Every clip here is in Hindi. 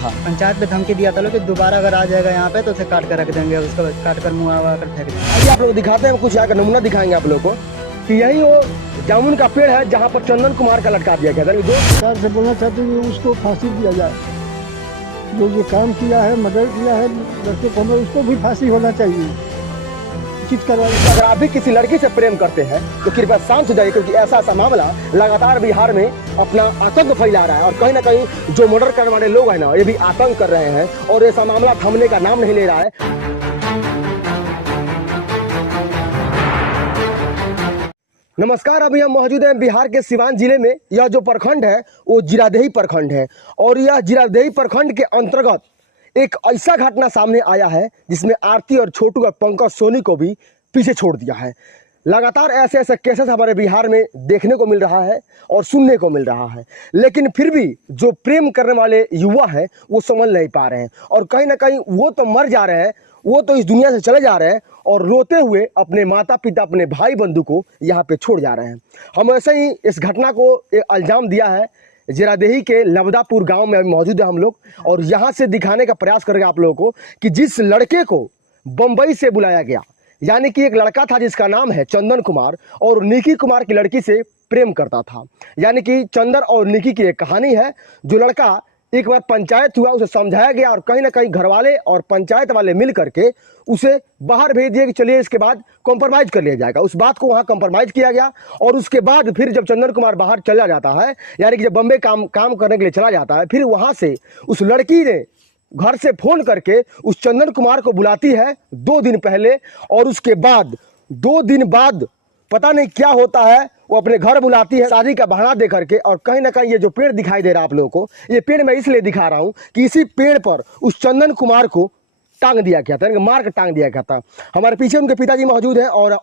था। पंचायत में धमकी दिया था लोग कि दोबारा अगर आ जाएगा यहाँ पे तो उसे काट कर रख देंगे, उसको काट कर मुआ कर फेंक देंगे। आइए आप लोग दिखाते हैं, कुछ यहाँ का नमूना दिखाएंगे आप लोग को कि यही वो जामुन का पेड़ है जहाँ पर चंदन कुमार का लटका दिया गया था। सरकार से बोलना चाहते हैं कि उसको फांसी दिया जाए, जो ये काम किया है, मर्डर किया है लड़के को, हमें उसको भी फांसी होना चाहिए, उचित करवाइए। अगर आप भी किसी लड़की से प्रेम करते हैं तो कृपया शांत हो जाइए, क्योंकि ऐसा मामला लगातार बिहार में अपना आतंक फैला रहा है और कहीं ना कहीं जो मर्डर करने वाले लोग हैं ना, ये भी आतंक कर रहे हैं और ऐसा मामला थमने का नाम नहीं ले रहा है। नमस्कार, अभी हम मौजूद हैं बिहार के सिवान जिले में। यह जो प्रखंड है वो जीरादेही प्रखंड है और यह जीरादेही प्रखंड के अंतर्गत एक ऐसा घटना सामने आया है जिसमें आरती और छोटू और पंकज सोनी को भी पीछे छोड़ दिया है। लगातार ऐसे ऐसे केसेस हमारे बिहार में देखने को मिल रहा है और सुनने को मिल रहा है, लेकिन फिर भी जो प्रेम करने वाले युवा हैं वो समझ नहीं पा रहे हैं और कहीं ना कहीं वो तो मर जा रहे हैं, वो तो इस दुनिया से चले जा रहे हैं और रोते हुए अपने माता पिता, अपने भाई बंधु को यहाँ पे छोड़ जा रहे हैं। हम ऐसे ही इस घटना को एक अंजाम दिया है जीरादेही के लवदापुर गांव में अभी मौजूद है हम लोग, और यहाँ से दिखाने का प्रयास करेंगे आप लोगों को कि जिस लड़के को बम्बई से बुलाया गया, यानी कि एक लड़का था जिसका नाम है चंदन कुमार और निकी कुमार की लड़की से प्रेम करता था। यानी कि चंदन और निकी की एक कहानी है। जो लड़का एक बार पंचायत हुआ, उसे समझाया गया और कहीं ना कहीं घर वाले और पंचायत वाले मिल करके उसे बाहर भेज दिए कि चलिए इसके बाद कॉम्प्रोमाइज कर लिया जाएगा। उस बात को वहाँ कॉम्प्रोमाइज किया गया और उसके बाद फिर जब चंदन कुमार बाहर चला जाता है, यानी कि जब बम्बई काम करने के लिए चला जाता है, फिर वहाँ से उस लड़की ने घर से फोन करके उस चंदन कुमार को बुलाती है 2 दिन पहले, और उसके बाद 2 दिन बाद पता नहीं क्या होता है, वो अपने घर बुलाती है शादी का बहाना दे करके। और कहीं ना कहीं ये जो पेड़ दिखाई दे रहा है आप लोगों को, ये पेड़ मैं इसलिए दिखा रहा हूँ कि इसी पेड़ पर उस चंदन कुमार को टांग दिया गया था, मार कर टांग दिया गया था। हमारे पीछे उनके पिताजी मौजूद हैं और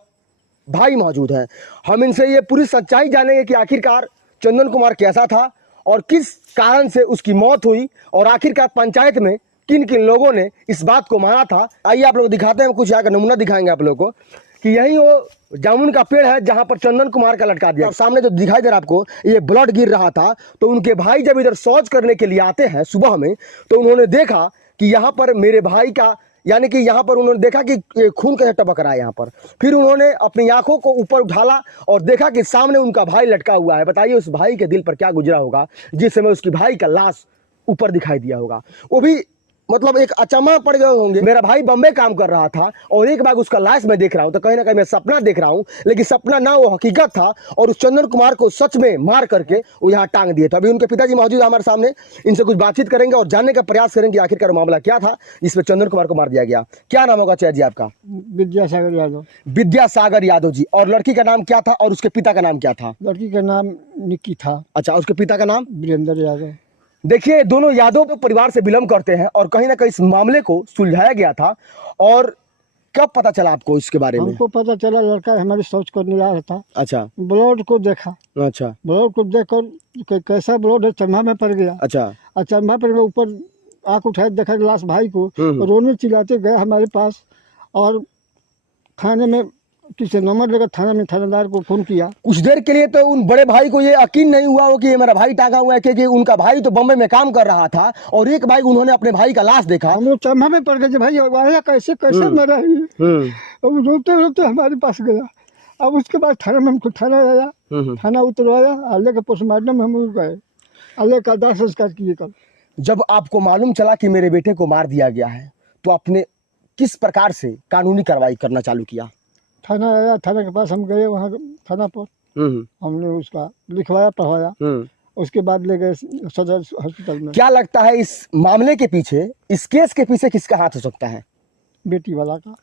भाई मौजूद हैं। हम इनसे ये पूरी सच्चाई जानेंगे कि आखिरकार चंदन कुमार कैसा था और किस कारण से उसकी मौत हुई और आखिरकार पंचायत में किन किन लोगों ने इस बात को माना था। आइए आप लोग दिखाते हैं, कुछ यहाँ का नमूना दिखाएंगे आप लोगों को कि यही वो जामुन का पेड़ है जहां पर चंदन कुमार का लटका दिया। और सामने जो दिखाई दे रहा है आपको, ये ब्लड गिर रहा था, तो उनके भाई जब इधर शौच करने के लिए आते हैं सुबह में, तो उन्होंने देखा कि यहाँ पर मेरे भाई का, यानी कि यहाँ पर उन्होंने देखा कि खून कैसे टपक रहा है यहाँ पर। फिर उन्होंने अपनी आंखों को ऊपर उठाला और देखा कि सामने उनका भाई लटका हुआ है। बताइए उस भाई के दिल पर क्या गुजरा होगा जिस समय उसकी भाई का लाश ऊपर दिखाई दिया होगा। वो भी मतलब एक अचंभा पड़ गए होंगे। मेरा भाई बम्बई काम कर रहा था और एक बार उसका लाश मैं देख रहा हूं, तो कहीं ना कहीं मैं सपना देख रहा हूं, लेकिन सपना ना वो हकीकत था और उस चंदन कुमार को सच में मार करके वो यहाँ टांग दिए थे। अभी उनके पिताजी मौजूद है हमारे सामने, इनसे कुछ बातचीत करेंगे और जानने का प्रयास करेंगे आखिरकार मामला क्या था जिसमें चंदन कुमार को मार दिया गया। क्या नाम होगा चाचा जी आपका? विद्यासागर यादव। विद्यासागर यादव जी। और लड़की का नाम क्या था और उसके पिता का नाम क्या था? लड़की का नाम निकी था। अच्छा, उसके पिता का नाम? वीरेंद्र यादव। देखिए, दोनों यादव परिवार से बिलोंग करते हैं और कहीं ना कहीं इस मामले को सुलझाया गया था। और कब पता चला आपको इसके बारे में? हमको पता चला लड़का हमारी शौच करने आ रहा था। अच्छा। ब्लड को देखा। अच्छा। ब्लड को देखकर कैसा ब्लड है, चंबा में पड़ गया। अच्छा। चंबा पर मैं ऊपर आँख उठाए, देखा लाश भाई को, रोने चिल्लाते गए हमारे पास और थाने में किसी नंबर लेकर थाना में थानेदार को फोन किया। कुछ देर के लिए तो उन बड़े भाई को ये यकीन नहीं हुआ कि ये मेरा भाई टांगा हुआ है, क्योंकि उनका भाई तो बम्बई में काम कर रहा था और एक भाई उन्होंने अपने भाई का लाश देखा। हम लोग चंबा में पड़ गए, भाई आया कैसे कैसे मरा है। अब रोते रोते हमारे पास गया। अब उसके बाद थाना में हमको थाना आया, थाना उतरवाया, अल्लाह के पोस्टमार्टम हम गए, अल्लाह का दाह संस्कार किए। कल जब आपको मालूम चला कि मेरे बेटे को मार दिया गया है, तो आपने किस प्रकार से कानूनी कार्रवाई करना चालू किया? थाना आया, थाना के पास हम गए, वहाँ थाना पर हमने उसका लिखवाया, पढ़वाया, उसके बाद ले गए सदर हॉस्पिटल में। क्या लगता है इस मामले के पीछे, इस केस के पीछे किसका हाथ हो सकता है? बेटी वाला का।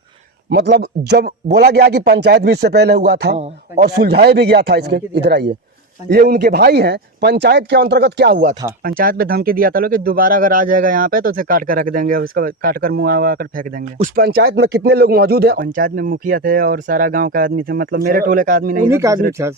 मतलब जब बोला गया कि पंचायत भी इससे पहले हुआ था और सुलझाया भी गया था इसके, इधर आइए, ये उनके भाई हैं। पंचायत के अंतर्गत क्या हुआ था? पंचायत में धमकी दिया था लोग कि दोबारा अगर आ जाएगा यहाँ पे तो उसे काट कर रख देंगे, उसको काट कर मुआ कर फेंक देंगे। उस पंचायत में कितने लोग मौजूद हैं? पंचायत में मुखिया थे और सारा गांव का आदमी थे, मतलब मेरे टोले का आदमी नहीं था,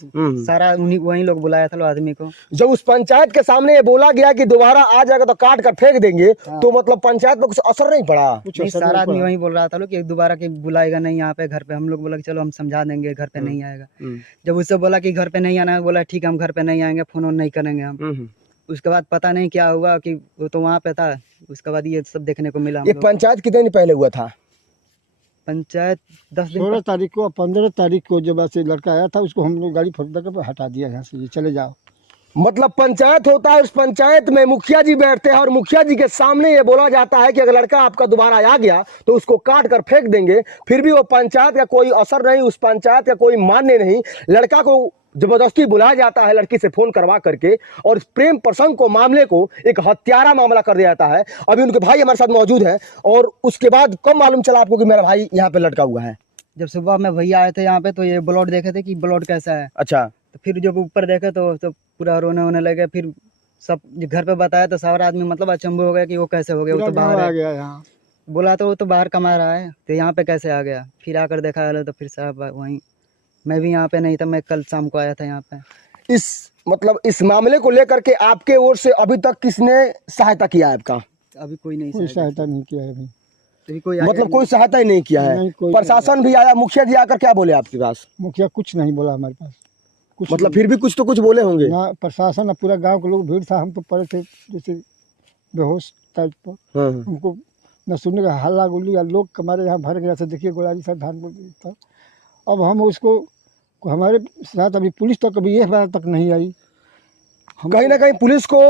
सारा वही लोग बुलाया था लो आदमी को। जब उस पंचायत के सामने ये बोला गया कि दोबारा आ जाएगा तो काट कर फेंक देंगे, तो मतलब पंचायत में कुछ असर नहीं पड़ा? सारा आदमी वही बोल रहा था लोग कि दोबारा के बुलाएगा नहीं यहाँ पे घर पे। हम लोग बोला चलो हम समझा देंगे, घर पे नहीं आएगा। जब उससे बोला कि घर पे नहीं आना है, बोला ठीक हम घर पे नहीं आएंगे, फोन ऑन नहीं करेंगे हम। उसके बाद पता नहीं क्या हुआ कि वो तो वहाँ पे था, उसके बाद ये सब देखने को मिला हम ये लोग। पंचायत कितने दिन पहले हुआ था? पंचायत 10 दिन 16 तारीख को 15 तारीख को जब ऐसे लड़का आया था उसको हम लोग गाड़ी फोड़ कर हटा दिया यहाँ से, ये चले जाओ। मतलब पंचायत होता है, उस पंचायत में मुखिया जी बैठते हैं और मुखिया जी के सामने ये बोला जाता है कि अगर लड़का आपका दोबारा आ गया तो उसको काट कर फेंक देंगे। फिर भी वो पंचायत का कोई असर नहीं, उस पंचायत का कोई मान्य नहीं। लड़का को जबरदस्ती बुलाया जाता है लड़की से फोन करवा करके, और इस प्रेम प्रसंग को मामले को एक हत्यारा मामला कर दिया जाता है। अभी उनके भाई हमारे साथ मौजूद हैं, और उसके बाद कब मालूम चला आपको कि मेरा भाई यहाँ पे लटका हुआ है? जब सुबह में भैया आए थे यहाँ पे तो ये ब्लड देखे थे कि ब्लड कैसा है। अच्छा। तो फिर जब ऊपर देखे तो पूरा रोने होने लगे। फिर सब घर पे बताया तो सारा आदमी मतलब अचंभे हो गया कि वो कैसे हो गया, वो तो पूरा बाहर गाँव आ है। गया यहाँ। बोला तो वो तो बाहर कमा रहा है, तो यहाँ पे कैसे आ गया। फिर आकर देखा है तो फिर साहब वहीं, मैं भी यहाँ पे नहीं था, मैं कल शाम को आया था यहाँ पे। इस मामले को लेकर के आपके ओर से अभी तक किसने सहायता किया है आपका? अभी कोई नहीं कोई सहायता सहायता नहीं किया है अभी। अभी कोई मतलब कोई सहायता ही नहीं किया है? नहीं, कोई प्रशासन भी आया, मुखिया जी आकर क्या बोले आपके पास? मुखिया कुछ नहीं बोला हमारे पास, कुछ मतलब नहीं। फिर भी कुछ तो कुछ बोले होंगे। ना प्रशासन, पूरा गांव के लोग भीड़ था, हम तो पड़े थे जैसे बेहोश टाइप पर। हाँ। हमको न सुनने का, हल्ला गुल्ली या लोग हमारे यहाँ भर गया था। देखिए गोलारी साहब धान था। अब हम उसको, हमारे साथ अभी पुलिस तक अभी एक बार तक नहीं आई। कहीं ना कहीं पुलिस को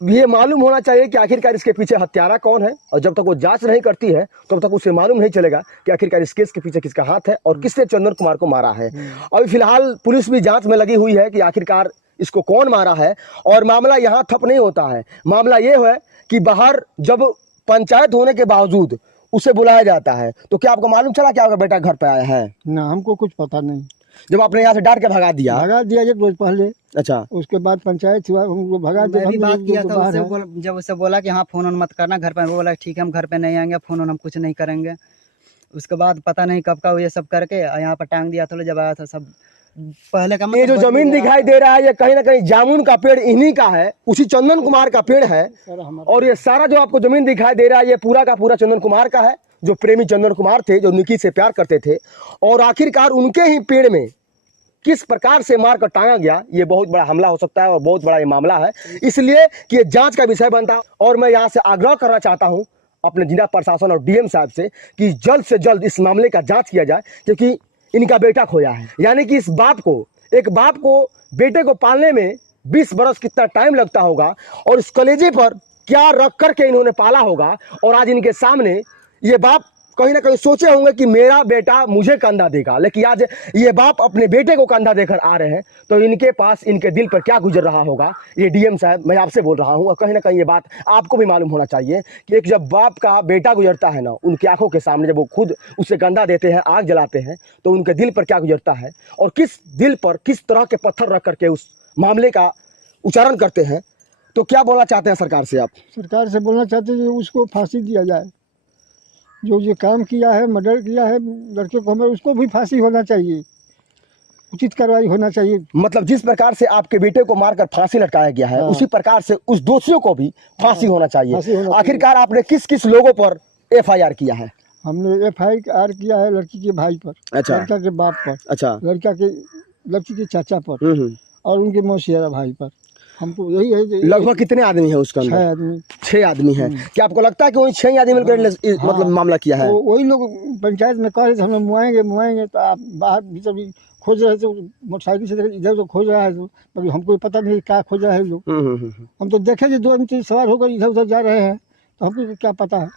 ये मालूम होना चाहिए कि आखिरकार इसके पीछे हत्यारा कौन है, और जब तक वो जांच नहीं करती है तब तक उसे मालूम नहीं चलेगा कि आखिरकार इस केस के पीछे किसका हाथ है और किसने चंदन कुमार को मारा है। अभी फिलहाल पुलिस भी जांच में लगी हुई है कि आखिरकार इसको कौन मारा है, और मामला यहाँ ठप नहीं होता है। मामला ये है कि बाहर जब पंचायत होने के बावजूद उसे बुलाया जाता है, तो क्या आपको मालूम चला कि आपका बेटा घर पे आया है? ना, हमको कुछ पता नहीं। जब आपने यहाँ से डांट के भगा दिया? भगा दिया एक रोज पहले। अच्छा। उसके बाद पंचायत हुआ, हमको भगा दिया। मैं भी हम बात लोग किया तो था बाहर उससे, है। जब उससे बोला कि हाँ फोन ऑन मत करना घर पे, वो बोला ठीक है हम घर पे नहीं आएंगे, फोन ऑन हम कुछ नहीं करेंगे। उसके बाद पता नहीं कब का ये सब करके यहाँ पर टांग दिया था। जब आया था सब पहले का ये जो जमीन दिखाई दे रहा है ये कहीं ना कहीं जामुन का पेड़ इन्हीं का है, उसी चंदन कुमार का पेड़ है। और ये सारा जो आपको जमीन दिखाई दे रहा है ये पूरा का पूरा चंदन कुमार का है, जो प्रेमी चंदन कुमार थे, जो निकी से प्यार करते थे। और आखिरकार उनके ही पेड़ में किस प्रकार से मार कर टांगा गया, ये बहुत बड़ा हमला हो सकता है और बहुत बड़ा ये मामला है, इसलिए कि ये जांच का विषय बनता है। और मैं यहाँ से आग्रह करना चाहता हूँ अपने जिला प्रशासन और डीएम साहब से कि जल्द से जल्द इस मामले का जांच किया जाए, क्योंकि इनका बेटा खोया है। यानी कि इस बाप को, एक बाप को बेटे को पालने में 20 बरस कितना टाइम लगता होगा, और इस कलेजे पर क्या रख करके इन्होंने पाला होगा। और आज इनके सामने ये बाप कहीं ना कहीं सोचे होंगे कि मेरा बेटा मुझे कंधा देगा, लेकिन आज ये बाप अपने बेटे को कंधा देकर आ रहे हैं, तो इनके पास, इनके दिल पर क्या गुजर रहा होगा। ये डीएम साहब, मैं आपसे बोल रहा हूँ, और कहीं ना कहीं ये बात आपको भी मालूम होना चाहिए कि एक जब बाप का बेटा गुजरता है ना, उनकी आंखों के सामने, जब वो खुद उसे कंधा देते हैं, आग जलाते हैं, तो उनके दिल पर क्या गुजरता है, और किस दिल पर किस तरह के पत्थर रख करके उस मामले का उच्चारण करते हैं। तो क्या बोलना चाहते हैं सरकार से आप? सरकार से बोलना चाहते हैं कि उसको फांसी दिया जाए। जो ये काम किया है, मर्डर किया है लड़के को, हमें उसको भी फांसी होना चाहिए, उचित कार्रवाई होना चाहिए। मतलब जिस प्रकार से आपके बेटे को मारकर फांसी लटकाया गया है, उसी प्रकार से उस दोषियों को भी फांसी होना फांसी चाहिए। होना आखिरकार आपने किस किस लोगों पर एफआईआर किया है? हमने FIR किया है लड़की के भाई पर, अच्छा। लड़का के बाप पर, अच्छा। लड़की के चाचा पर, और उनके मौसियारा भाई पर। हमको यही है। लगभग कितने आदमी हैं उसका? 6 आदमी। 6 आदमी हैं। क्या आपको लगता है कि वही 6 आदमी मिलकर मतलब मामला किया है? तो वही लोग पंचायत में कह रहे थे हम लोग मुआएंगे, तो आप बाहर भीतर भी खोज रहे थे, मोटरसाइकिल से इधर उधर खोज रहा है, तो मगर हमको पता नहीं क्या खोज रहा है लोग। हम तो देखे कि 2 आदमी सवार होकर इधर उधर जा रहे हैं, तो हमको क्या पता है।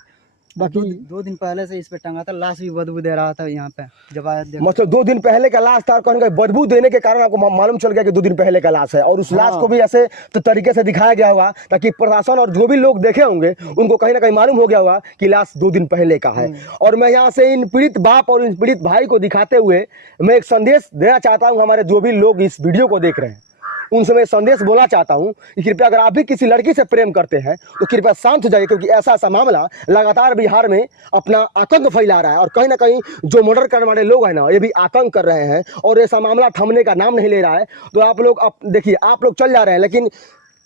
बाकी 2 दिन पहले से इस पे टंगा था, लाश भी बदबू दे रहा था यहाँ पे जब आया देखा। मतलब 2 दिन पहले का लाश था, और कहीं बदबू देने के कारण आपको मालूम चल गया कि 2 दिन पहले का लाश है, और उस लाश को भी ऐसे तो तरीके से दिखाया गया होगा ताकि प्रशासन और जो भी लोग देखे होंगे उनको कहीं ना कहीं मालूम हो गया होगा कि लाश 2 दिन पहले का है। और मैं यहाँ से इन पीड़ित बाप और इन पीड़ित भाई को दिखाते हुए मैं एक संदेश देना चाहता हूँ, हमारे जो भी लोग इस वीडियो को देख रहे हैं उनसे मैं संदेश बोलना चाहता हूं कि कृपया अगर आप भी किसी लड़की से प्रेम करते हैं तो कृपया शांत हो जाइए, क्योंकि ऐसा ऐसा मामला लगातार बिहार में अपना आतंक फैला रहा है, और कहीं ना कहीं जो मर्डर करने वाले लोग हैं ना, ये भी आतंक कर रहे हैं, और ऐसा मामला थमने का नाम नहीं ले रहा है। तो आप लोग देखिए, आप लोग चल जा रहे हैं, लेकिन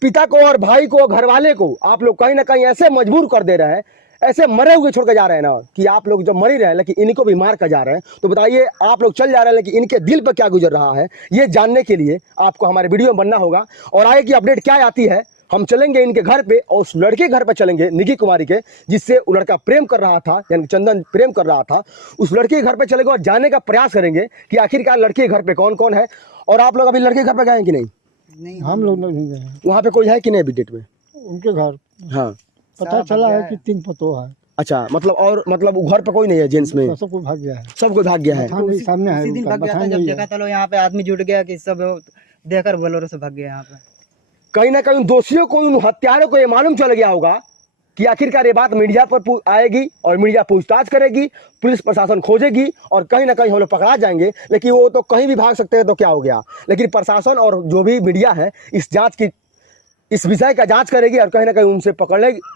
पिता को और भाई को, घर वाले को आप लोग कहीं ना कहीं ऐसे मजबूर कर दे रहे हैं, ऐसे मरे हुए छोड़ के जा रहे हैं ना, कि आप लोग जब मर ही रहे हैं लेकिन इनको भी मार कर जा रहे हैं। तो बताइए, आप लोग चल जा रहे हैं लेकिन इनके दिल पर क्या गुजर रहा है, ये जानने के लिए आपको हमारे वीडियो में बनना होगा। और आगे की अपडेट क्या आती है हम चलेंगे इनके घर पे और उस लड़के के घर पे चलेंगे, निकी कुमारी के, जिससे वो लड़का प्रेम कर रहा था, यानी चंदन प्रेम कर रहा था। उस लड़के के घर पे चलेंगे और जानने का प्रयास करेंगे कि आखिरकार लड़के के घर पे कौन कौन है। और आप लोग अभी लड़के के घर पे गए हैं कि नहीं? नहीं हम लोग नहीं गए हैं। वहाँ पे कोई है कि नहीं अभी डेट में? उनके घर हाँ, पता सारा चला भाग है गया कि 3 पतो है, अच्छा, मतलब और मतलब घर पे कोई नहीं है जेंट्स में, सब कोई भाग गया है। सब कोई भाग गया है। हाँ, नहीं, सामने है उसी दिन उनका, भाग गया था बताएं जब नहीं देखा है। था लोग यहाँ पे आदमी जुट गया कि सब देखकर बोलोरो से भाग गया यहाँ पे। कहीं ना कहीं दोषियों को, उन हत्यारों को ये मालूम चल गया होगा कि आखिरकार ये बात मीडिया पर आएगी और मीडिया पूछताछ करेगी, पुलिस प्रशासन खोजेगी और कहीं ना कहीं हम लोग पकड़ा जाएंगे। लेकिन वो तो कहीं भी भाग सकते हैं, तो क्या हो गया। लेकिन प्रशासन और जो भी मीडिया है इस विषय का जांच करेगी और कहीं ना कहीं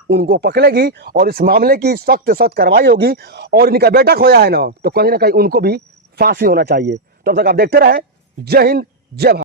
उनको पकड़ेगी और इस मामले की सख्त सख्त कार्रवाई होगी। और इनका बेटा खोया है ना, तो कहीं ना कहीं उनको भी फांसी होना चाहिए। तब तक आप देखते रहे। जय हिंद, जय भारत।